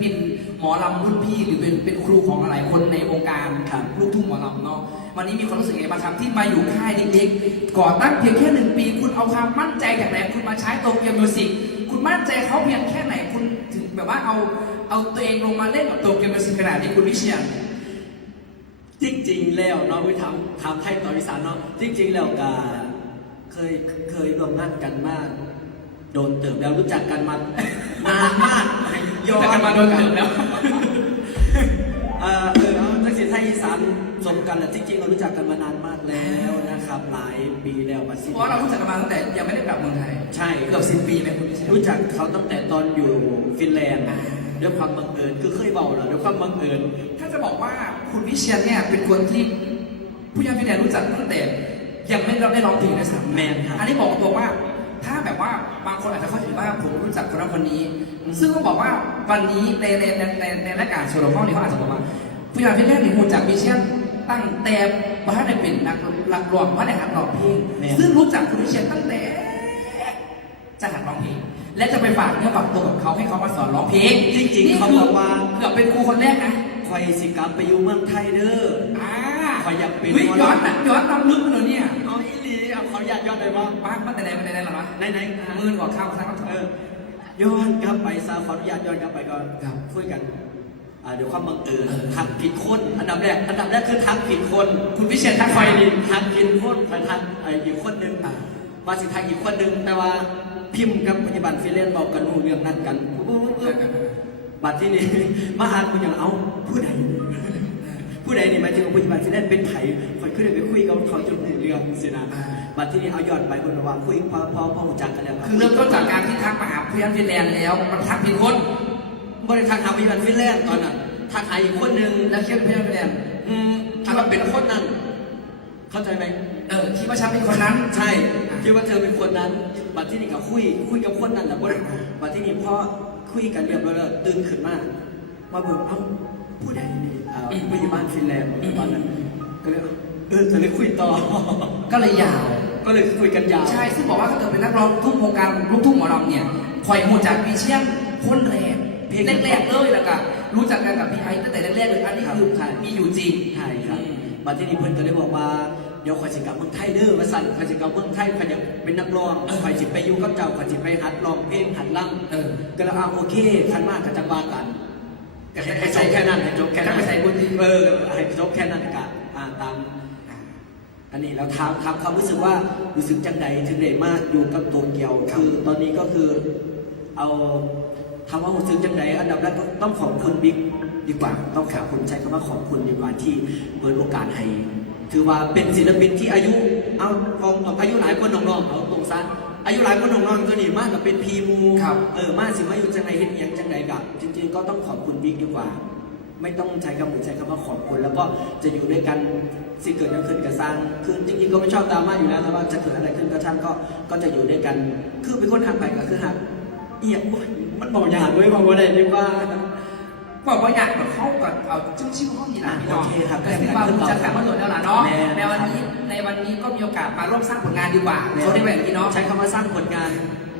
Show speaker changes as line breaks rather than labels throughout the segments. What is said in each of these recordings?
ปินหมอลำรุ่นพี่หรือเป็นเป็นครูของหลายคนในวงการลูกทุ่งหมอลำเนาะวันนี้มีความรู้สึกยังไงบ้างครับที่มาอยู่ค่ายเด็กๆก่อตั้งเพียงแค่หนึ่งปี คุณเอาความมั่นใจจากไหนคุณมาใช้โตเกียวมิวสิกคุณมั่นใจเขาเพียงแค่ไหนคุณถึงแบบว่าเอาเอาตัวเองลงมาเล่นกับโตเกียวมิวสิกขนาดนี้คุณวิเชียน
จริง ๆ แล้วเนาะวิถามถามไทยต่ออีสานเนาะจริง ๆ แล้วก็เคยเคยร่วมงานกันมาก โดนเติบแล้วรู้จักกันมานานมาก
รู้จักกันมาโดนเติบแล้ว
เออเออเอาทักษิณไทยอีสานสมกันแหละจริงๆเรารู้จักกันมานานมากแล้วนะครับ หลายปีแล้วมาสิ
เพราะว่าเรารู้จักกันมาตั้งแต่ยังไม่ได้กลับเมืองไทย
ใช่
เกือบสิบปีไหมคุณวิเชียน
รู้จักเขาตั้งแต่ตอนอยู่ฟินแลนด์
อ่า
ด้วยความบังเอิญคือเคยเบาเหรอด้วยความบังเอิญ
ถ้าจะบอกว่าคุณวิเชียนเนี่ยเป็นคนที่ผู้ใหญ่พี่แดนรู้จักตั้งแต่ยังไม่ได้ร้องเพลงนะสัม
แมนครับ
อันนี้บอกตรงว่า ถ้าแบบว่าบางคนอาจจะเข้าใจว่าผมรู้จักคนนั้นคนนี้ ซึ่งต้องบอกว่าวันนี้ในในในในในรายการโชว์ห้องนี้เขาอาจจะบอกว่าผู้ใหญ่พี่แดนนี่รู้จักวิเชียนตั้งแต่บ้านได้เป็นนักนักร้องบ้านได้หัดร้องเพลง
แม่น
ซึ่งรู้จักคุณวิเชียนตั้งแต่จะหัดร้องเพลงและจะไปฝากเนื้อฝากตัวกับเขาให้เขามาสอนร้องเพลง
จริงๆ
นี่
เขาบอกว่า
เกือบเป็นครูคนแรกนะ
คอยสิกลับไปอยู่เมืองไทยเด้อ
อ่า
ขออยากเป็น
เฮ้ยย้อนนะย้อนลำลึกมาหน่อยเนี่ย
เอาอีหลีเอาขออยากย้อนเลยว่า
ป้ามาแต่ไหนมาแต่ไหนหรอวะ
ไหนไหนๆอะ
หมื่นกว่าข้าวสัก
เออ ย้อนกลับไปซาขออนุญาตย้อนกลับไปก่อน
ครับ
คุยกันอ่าเดี๋ยวความบังเอิญทักผิดคน อันดับแรก อันดับแรกคือทักผิดคน
คุณวิเชียนทัก
ไฟ
ไฟ
ดิ
ดิ
นทักผิดคนไปทักไอ้อีกคนหนึ่ง
อ่า
ว่าสิทักอีกคนหนึ่งแต่ว่าพิมพ์กับปัจจุบันฟิเลนบอกกันรู้เรื่องนั้นกันบัดที่นี่มาอ่านคุณอย่างเอาผู้ใด ผู้ใดนี่หมายถึงว่าปัจจุบันฟิเลนเป็นไผ่คอยขึ้นไปคุยกับเขาจนรู้เรื่องสินะ
อ่า
บัดที่นี่เอายอดไปคนละว่าคุยพอพอพอรู้จักกันแล้ว
คือเริ่มต้นจากการที่ทักมาหาพี่ยันฟินแลนด์แล้วมันทักผิดคน
บริษัทหาพยาบาลฟินแลนด์ตอนนั้นทักหาอีกคนหนึ่ง
แล้วคิดว่าพี่ยันฟินแลนด์
อืมคิดว่าเป็นคนนั้น เข้าใจไหม
เออคิดว่าฉันเป็นคนนั้น
ใช่คิดว่าเธอเป็นคนนั้นบัดที่นี่ก็คุยคุยกับคนนั้นแหละบริบัดที่นี่พอคุยกันเรียบร้อยแล้วตื่นขึ้นมา มาเบิ่งเอ้าผู้ใดนี่อ่าพยาบาลฟินแลนด์ตอนนั้นก็เลยเออจะเลยคุยต่อ
ก็เลยยาว
ก็เลยคุยกันยาว
ใช่ ซึ่งบอกว่าถ้าเกิดเป็นนักร้องทุกวงการลูกทุ่งหมอลำเนี่ยคอยมูจากวิเชียนคนแรกเพลงแรกๆเลยแล้วก็รู้จักกันกับพี่ไอ้ตั้งแต่แรกๆเลยอันนี้คือมีอยู่จริง
ใช่ครับบัดที่นี่เพิ่นก็เลยบอกว่าเดี๋ยวขอยสิกลับเมืองไทยเด้อว่าสั่นขอยสิกลับเมืองไทยขอยอยากเป็นนักร้องขอยสิไปอยู่กับเจ้าขอยสิไปหัดร้องเพลงหัดล่ำ
เออ
ก็เลยอ่าโอเคคันมากกับจังบากัน ให้จบแค่นั้นให้จบแค่นั้น
จะไปใส่บุญดี
เออให้จบแค่นั้นกันอ่าตามอันนี้เราถามถามความรู้สึกว่ารู้สึกจังใดถึงได้มากอยู่กับตัวเกียวคือตอนนี้ก็คือเอาถามว่ารู้สึกจังใดอันดับแรกก็ต้องขอบคุณบิ๊กดีกว่า ต้องขอบคุณใช้คำว่าขอบคุณดีกว่าที่เปิดโอกาสให้ ถือว่าเป็นศิลปินที่อายุ เอาของของอายุหลายคนน้องๆเอาตรงซะ อายุหลายคนน้องๆตัวนี้มากกับเป็นพีมู
ครับ
เออมากสิว่าอยู่จังใดเห็นอหยังจังใดกับจริง ๆ ก็ต้องขอบคุณบิ๊กดีกว่า ไม่ต้องใช้คำอื่นใช้คำว่าขอบคุณ แล้วก็จะอยู่ด้วยกันสิ่งเกิดยังขึ้นกับสร้างคือจริงๆก็ไม่ชอบดราม่าอยู่แล้วแต่ว่าจะเกิดอะไรขึ้นก็ช่างก็ก็จะอยู่ด้วยกัน คือเป็นคนหักไปก็คือหักเอียงโอ๊ยมันบอกอย่างด้วยบอกว่าอะไรดีว่า
บอกว่าอยากแบบเข้ากับเอาชื่อชื่อห้องนี้นะพี่น้อง
โอเคครับ
แต่ที่ว่ารู้จักกันมาหมดแล้วล่ะเนาะ
แม่
ในวันนี้ในวันนี้ก็มีโอกาสมาร่วมสร้างผลงานดีกว่า
แม่
เขาได้แบบนี้เนาะ
ใช้คำว่าสร้างผลงาน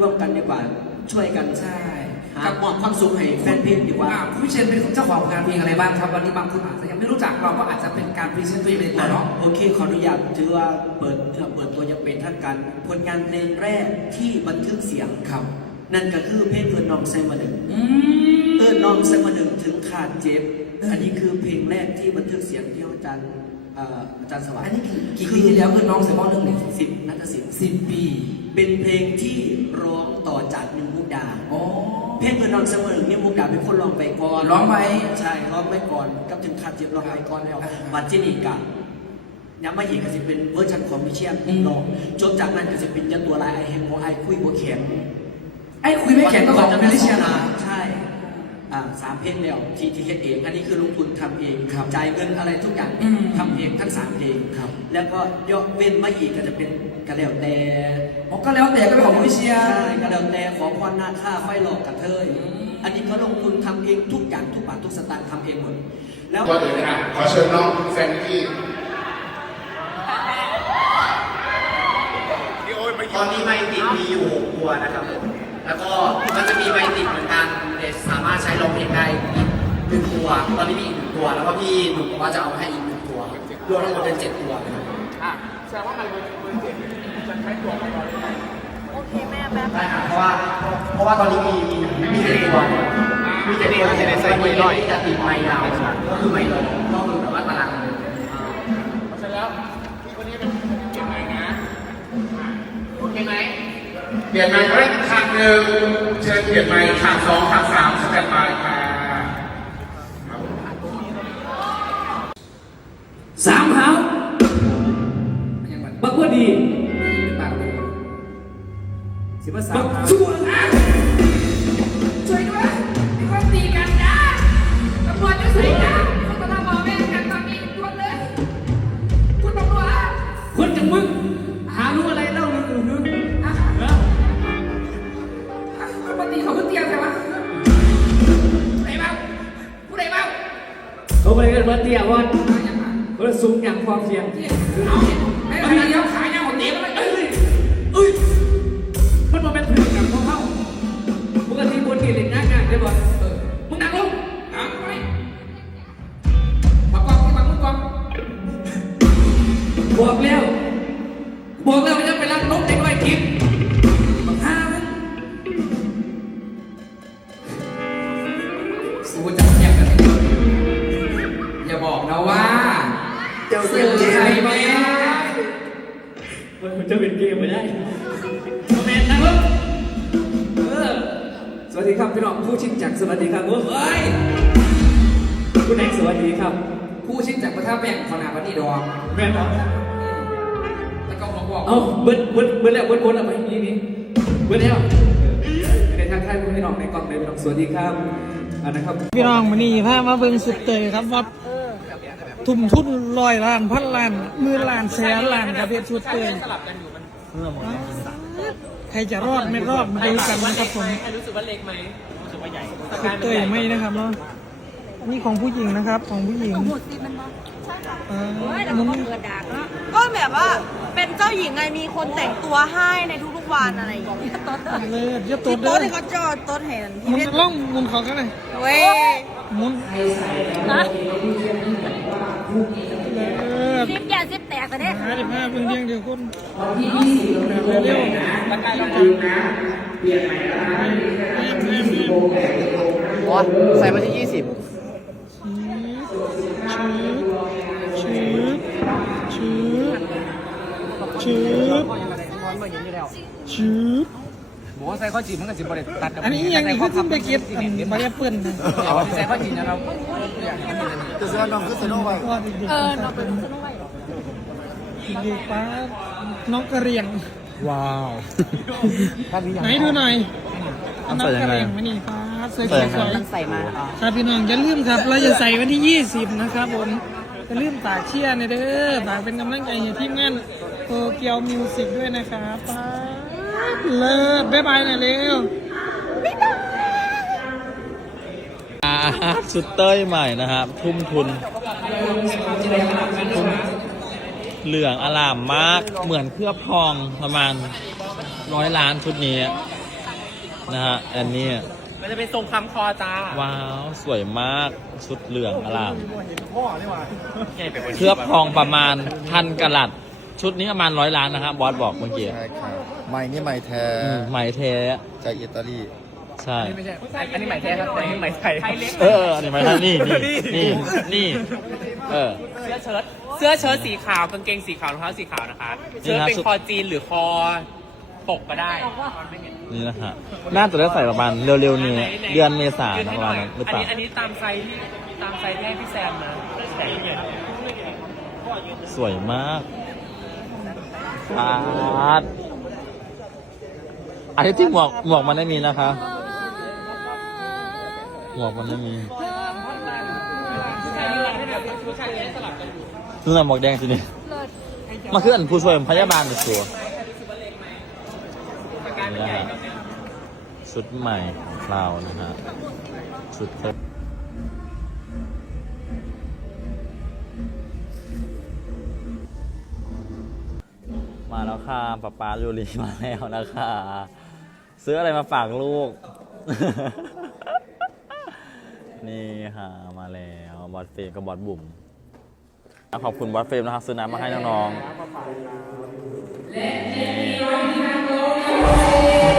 ร่วมกันดีกว่า ช่วยกัน
ใช่
หา
กับ
มอบความสุขให้แฟนเพลงดีกว่า
อ่คุณวิเชียนเป็นเจ้าของผลงานเพลงอะไรบ้างครับวันนี้บางคนอาจจะยังไม่รู้จักเราก็อาจจะเป็นการพรีเซนต์ตัวเองในตัวเนาะ
โอเคขออนุญาตถือว่าเปิดเอ่อเปิดตัวอยังเป็นทางการผลงานเพลงแรกที่บันทึกเสียง
ครับ
นั่นก็คือเพลงเพื่อนน้องไซมาหนึ่ง
อืม
เออน้องไซมาหนึ่งถึงขาดเจ็บ อันนี้คือเพลงแรกที่บันทึกเสียงที่อาจารย์เอ่ออาจารย์สวัส
อัน
ดิ์
นี้กี่กี่ปีที่แล้วคือน้องเสือบ้าเรื่องหนึ่ง
สิบนัทศิลป์
สิบปี
เป็นเพลงที่ร้องต่อจากนิวมุกดา
โอ้
เพลงเพื่อนน้องไซมาหนึ่งนิวมุกดาเป็นคนร้องไปก่อน
ร้องไป
ใช่ร้องไปก่อนกับถึงขาดเจ็บร้องไปก่อนแล้ว
อ่า
บัตเจนี่กับย้ำมาอีกก็จะเป็นเวอร์ชันของมิเชียน
อืม
ร้องจบจากนั้นก็จะเป็นยันตัวลายไอเฮมโมไอคุยบัวแข็ง
ไอ้คุยไม่แข็งก็ของ
จะ
วิเชียน
นะ
นะ
ใช่อ่าสามเพลงแล้วที่ที่เฮ็ดเองอันนี้คือลงทุนทำเองจ่ายเงินอะไรทุกอย่าง
อืม
ทำเองทั้งสามเพลง
ครับ
แล้วก็ยกเว้นมาอีกก็จะเป็นกระแล้วแต่
อ๋อก็แล้วแต่ก็เป็นของวิเชียน
ใช่กระแล้วแต่ขอพรหน้าค่าไฟหลอกกระเทย
อืม
อันนี้เขาลงทุนทำเองทุกอย่างทุกบาททุกสตางค์ทำเองหมดแล้ว
ก่อนอื่นนะขอเชิญน้องแฟนกี้
ตอนนี้ไมติดมีอยู่6ตัวนะครับผม แล้วก็มันจะมีไมติดเหมือนกันแต่สามารถใช้ร้องเพลง
ได้อีกหนึ่งตัว ตอนนี้มีอีกหนึ่งตัว แล้วก็พี่หนุ่มบอกว่าจะเอามาให้อีกหนึ่งตัว รวมทั้งหมดเป็นเจ็ดตัวนะครับ
โอเคแม่แป๊บ
ได้ครับเพราะว่าเพราะว่าตอนนี้มีมีมีเจ็ดตัวมีเจ็ดตัวจะได้ใส่ไม้น้อยจะติดไม้ยาวครับก็คือไม้ลงก็คือแบบว่าตารางเลยเสร็จแล้วพี่คนนี้เป็นเก็บไม้นะโอเคไหม
เปลี่ยนไมค์ไว้ฉาก หนึ่งเชิญเปลี่ยนไมค์ฉากสองฉากสามสแตนบายค่ะ
สามเท้า
ยังมัน
บักว่าดีสิบว่าสา
บั
ม
กชั่วนะช่วยด้วยมีคนตีกันนะตำรวจจะใส่นะ เขาไป
กันมาเตี้ยวัน
เอาอย่างไร
เขาเลยสูงอย่างความเสี่ยง
เอาไม่เป็นไรเดี๋ยวขายยังหมดเตียงแล้วเอ้ย
พี่น้องผู้ชิงจักรสวัสดีครับเฮ้ยคุณแอกสวัสดีครับ
ผู้ชิงจากประทับแบ่งขนาดวันนี้ดอง
แม่ครับ
แล้วก็บอกบอก
เอาเบิดเบิดเบิดแล้วเบิดเบิดแล้วไปนี่นี่เบิดแล้วในทางค่ายพี่น้องในกล่องในพี่น้องสวัสดีครับอ่านะครับ
พี่น้องมันนี่พามาเบิ่งสุดเตยครับวัดทุ่มทุนร้อยล้านพันล้านหมื่นล้านแสนล้านกับเพชรสุดเตย ใครจะรอดไม่รอดมาดูกันนะครับผมรู้สึกว่าเล็กไหมรู้สึกว่าใหญ่สุดเตยไม่นะครับเนาะนี่ของผู้หญิงนะครับ ของผู้หญิง
หมดสิมันบ้างใช่ค่ะ
อ่า
โอ้ยแต่
มุ
ก็
น
เกิดดักเนาะก็แบบว่าเป็นเจ้าหญิงไงมีคนแต่งตัวให้ในทุกๆวันอะไรอย่างเงี้ยต้น
เลยเยอะ
ที่
ตัวเด้
โต๊ะ
อ
ที่เขาจอดโต๊ะเห็น
มุ
ที่
น
เป็น
ล่องมุนเขากันเลย
เว้ย
มุน
นะ
เออ
ซิปยาซิปแตกแต่เนี่ย
หาดิบห้าเพิ่งเดียงเดียวคน
ที่ยี่สิบเรา
เร็ว
นะแล้วใกล้เราคืนนะเปลี่ยนใหม่แล้วนะ
บอสใส่มาที่20
ชืบชืบชืบชืบชืบ
บอกว่าใส่ข้อจีมันก็สิบริตัด
อันนี้ยังอีกขึ้นไปเก็บอันใบแอปเปิ้ลนะ
เอาใส่ข้อจีนะครับ
ว่าเด็กๆเออน้องเป็นเด็กป้าน้องกระเรียง
ว้าว
ไหนดูหน่อย
ต้อง
น้อ
ใส่
ง
ยัง
กระ
ไง
เรียงมานี่ป้าสวย
ใส่ยังไง
สวย
ใส่มา
ครับพี่น้องอย่าลืมครับ เราจะใส่วันที่ 20 นะครับผมอย่าลืมฝากเชียร์ในอยเด้อฝากเป็นกำลังใจให้ทีมงานโตเกียวมิวสิกด้วยนะครับป้าเลิศบ๊ายบายหน่อยเร็ว
อ่าสุดเต้ยใหม่นะครับ ทุ่มทุน เหลืองอลามมากเหมือนเคลือบทองประมาณร้อยล้านชุดนี้ นะฮะอันนี้
มันจะเป็นทรงคำคอจ้า
ว้าว สวยมากชุดเหลืองอลาม
ใหญ่ไปกว่า
เคลือบทองประมาณพันกะลัด ชุดนี้ประมาณร้อยล้านนะครับบอสบอกเมื่อกี้
ใช่ครับไม่นี่ไม่แท้
อืมไหมแท้
จากอิตาลี
ใช่
ไม่ใช่อันนี้ใหม่แท้ครับแต่อันนี้ใหม่ไทย
เออ อันนี้ไหมท่านนี่นี่นี่นี่ เออ
เสื้อเชิ้ต เสื้อเชิ้ตสีขาวกางเกงสีขาวรองเท้าสีขาวนะคะเชิ้ตเป็นคอจีนหรือคอปกก็ได้
นี่นะฮะน่าจะได้ใส่ประมาณเร็วๆนี้เดือนเมษายนประมาณนั้นหรือ
อัน
เปล่า
นี้อันนี้ตามไซส์ที่ตามไซส์ที่ให้พี่แซมนะแสงเงิน
สวยมากปาดอันที่จริงหมวกหมวกมันไม่มีนะคะหมวกมันไม่มีนี่แหละหมวกแดงสินี่มาคืออันผู้ช่วยพยาบาลในตัวนี่นะฮะชุดใหม่ของเรานะฮะชุดเต็มมาแล้วค่ะป๊าป๊ายูรีมาแล้วนะคะซื้ออะไรมาฝากลูก นี่ค่ะ มาแล้ว บอสเฟรมกับบอสบุ๋ม ขอบคุณวัดเฟรมนะครับซื้อน้ำมาให้น้อง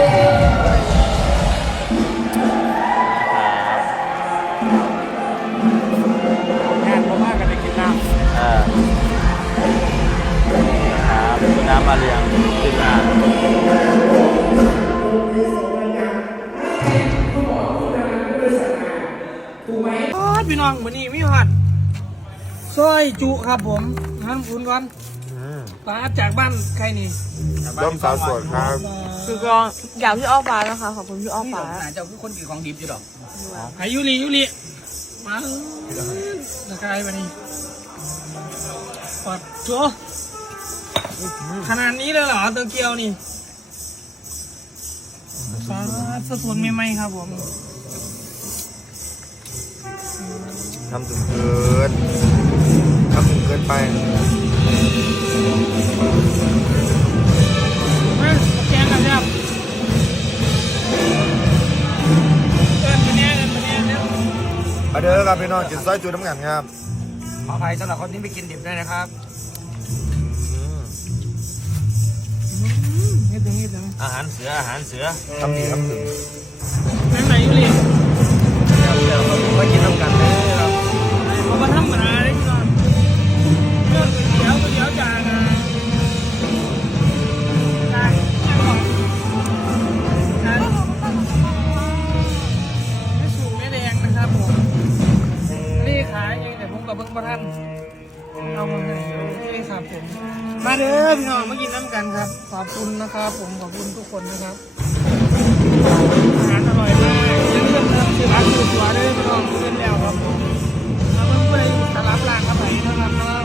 ๆ
ปลาจากบ้านใครนี่
ย่อมสาวสวยครับ
คือก็อยากพี่อ้อฟ้านะคะขอบคุณพี่อ้อฟ้า
น่าจะคือคนกินของดิบอยู่ดอก
ไอายุริยุริมาตะกายวันนี้ปอดจัวขนาดนี้เลยเหรอเตอเกียวนี่ปลาสะสวนใหม่ๆครับผม
ทำถึงเกินทำถึงเกินไป
มาแกงกันครับเอินไปเนี่ยเอินไปเนี่ยเนี่ย
มาเด้อครับพี่น้องกินซอยจูน้ำกันครับ
ขออภัยสำหรับคนที่ไม่กินดิบด้วยนะครับ
นิดนึงนิดนึง
อาหารเสืออาหารเสือ
ทำดีทำถึงั
บ
เพิ่งประทันเอามาให้โอเคครับผม มาเด้อพี่น้องมากินน้ำกันครับ ขอบคุณนะครับผมขอบคุณทุกคนนะครับอาหารอร่อยมากเรื่องเรื่องเรื่องคือร้านอยู่หัวเด้อพี่น้องเรื่องแล้วครับผมแล้วเพิ่งไปอยู่ตลาดลางครับไปนะครับ